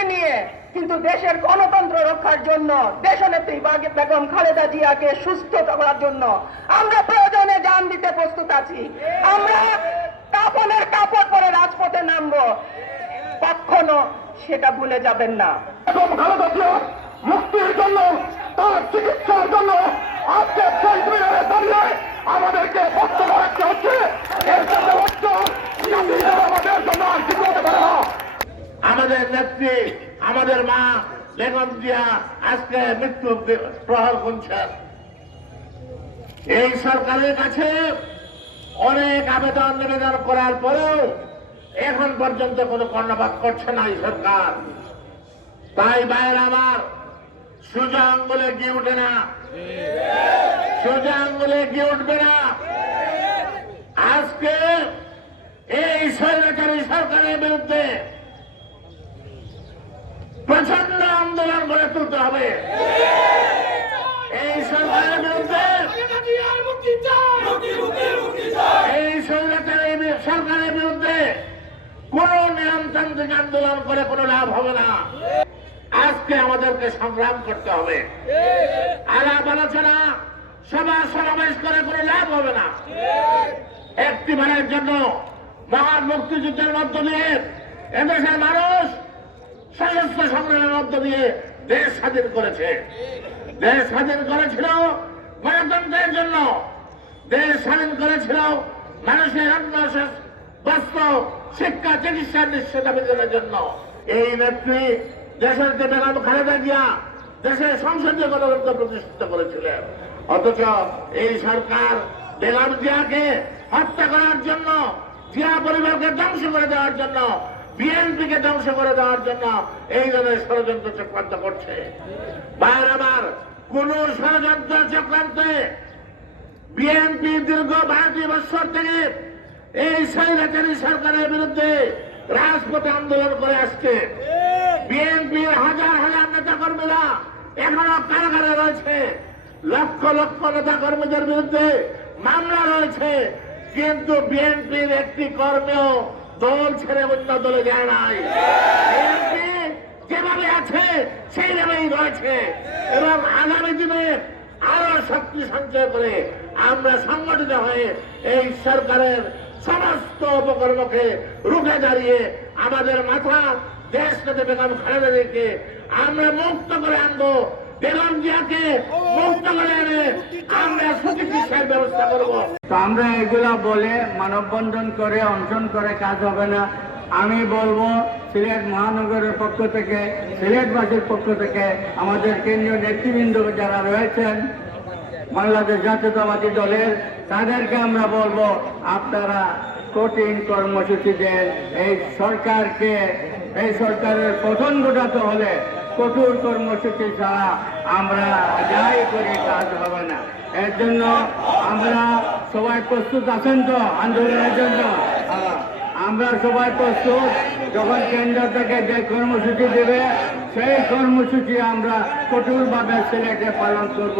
আগামী নিয়ে, কিন্তু দেশের গণতন্ত্র রক্ষার জন্য, দেশনেত্রী বেগম খালেদা জিয়াকে সুস্থ করার জন্য আমরা প্রয়োজনে জান দিতে প্রস্তুত আছি। আমরা কাফনের কাপড় পরে রাজপথে নামবো, কখনো সেটা ভুলে যাবেন না। বেগম খালেদা জিয়া মুক্তির জন্য, তার চিকিৎসার জন্য আজকে শহীদ মিনারে দাঁড়িয়ে আমাদেরকে বক্তব্য রাখতে হচ্ছে। এর সাথে আমাদের জন্য আর কিছু হতে পারে না। আমাদের নেত্রী, আমাদের মা বেগম জিয়া আজকে মৃত্যু প্রহর গুনছেন। এই সরকারের কাছে অনেক আবেদন নিবেদন করার পরেও এখন পর্যন্ত কোনো কর্ণপাত করছে না এই সরকার। তাই বাইরে আমার সোজা আঙ্গুলে গিয়ে উঠে না, সোজা আঙ্গুলে গিয়ে উঠবে না। আজকে এই স্বৈরাচারী সরকারের বিরুদ্ধে প্রচন্ড আন্দোলন গড়ে তুলতে হবে। এই সরকারের বিরুদ্ধে, এই স্বৈরাচারী সরকারের বিরুদ্ধে কোন নিয়মতান্ত্রিক আন্দোলন করে কোনো লাভ হবে না। আজকে আমাদেরকে সংগ্রাম করতে হবে। আলাপ আলোচনা, সভা সমাবেশ করে কোনো লাভ হবে না। একটিবারের জন্য মহান মুক্তিযুদ্ধের মধ্য দিয়ে এদেশের মানুষ সশস্ত্র সংগ্রামের মধ্য দিয়ে দেশ স্বাধীন করেছে। দেশ স্বাধীন করেছিল গণতন্ত্রের জন্য, দেশ স্বাধীন করেছিল মানুষের অন্ন, বস্ত্র, শিক্ষা, চিকিৎসার নিশ্চয়তা বিধানের জন্য। এই নেত্রী দেশের যে বেগম খালেদা জিয়া দেশের সংসদীয় গণতন্ত্র প্রতিষ্ঠিত করেছিলেন, অথচ এই সরকার বেগম জিয়াকে হত্যা করার জন্য, জিয়া পরিবারকে ধ্বংস করে দেওয়ার জন্য, বিএনপিকে ধ্বংস করে দেওয়ার জন্য এই ধরনের ষড়যন্ত্র চক্রান্ত করছে। বাইরে আবার কোন ষড়যন্ত্র চক্রান্তে বিএনপি দীর্ঘ 22 বছর থেকে এই স্বৈরাচারী সরকারের বিরুদ্ধে রাজপথে আন্দোলন করে আসছে। বিএনপির হাজার হাজার নেতা কর্মীরা এখনো কারাগারে রয়েছে, লক্ষ লক্ষ নেতা কর্মীদের বিরুদ্ধে মামলা রয়েছে, কিন্তু বিএনপির একটি কর্মীও দল ছেড়ে অন্য দলে যায় নাই। বিএনপি যেভাবে আছে সেইভাবেই রয়েছে এবং আগামী দিনে আরো শক্তি সঞ্চয় করে আমরা সংগঠিত হয়ে এই সরকারের সমস্ত অপকর্মকে রুখে দাঁড়িয়ে আমাদের মাথা দেশ নেতা বেগম খালেদা জিয়াকে আমরা মুক্ত করে আনবো। বেগম জিয়াকে মুক্ত করে এনে আমরা সুচিকিৎসার ব্যবস্থা করবো। তো আমরা এগুলা বলে মানববন্ধন করে অনশন করে কাজ হবে না। আমি বলবো সিলেট মহানগরের পক্ষ থেকে, সিলেটবাসীর পক্ষ থেকে আমাদের কেন্দ্রীয় নেতৃবৃন্দ যারা রয়েছেন বাংলাদেশ জাতীয়তাবাদী দলের, তাদেরকে আমরা বলবো আপনারা কঠিন কর্মসূচি দেন। এই সরকারের পতন ঘটাতে হলে কঠোর কর্মসূচি ছাড়া আমরা যাই করি কাজ হবে না। এর জন্য আমরা সবাই প্রস্তুত আছেন তো আন্দোলনের জন্য? আমরা সবাই প্রস্তুত। যখন কেন্দ্র থেকে যে কর্মসূচি দেবে সেই কর্মসূচি আমরা কঠোরভাবে সিলেটে পালন করব।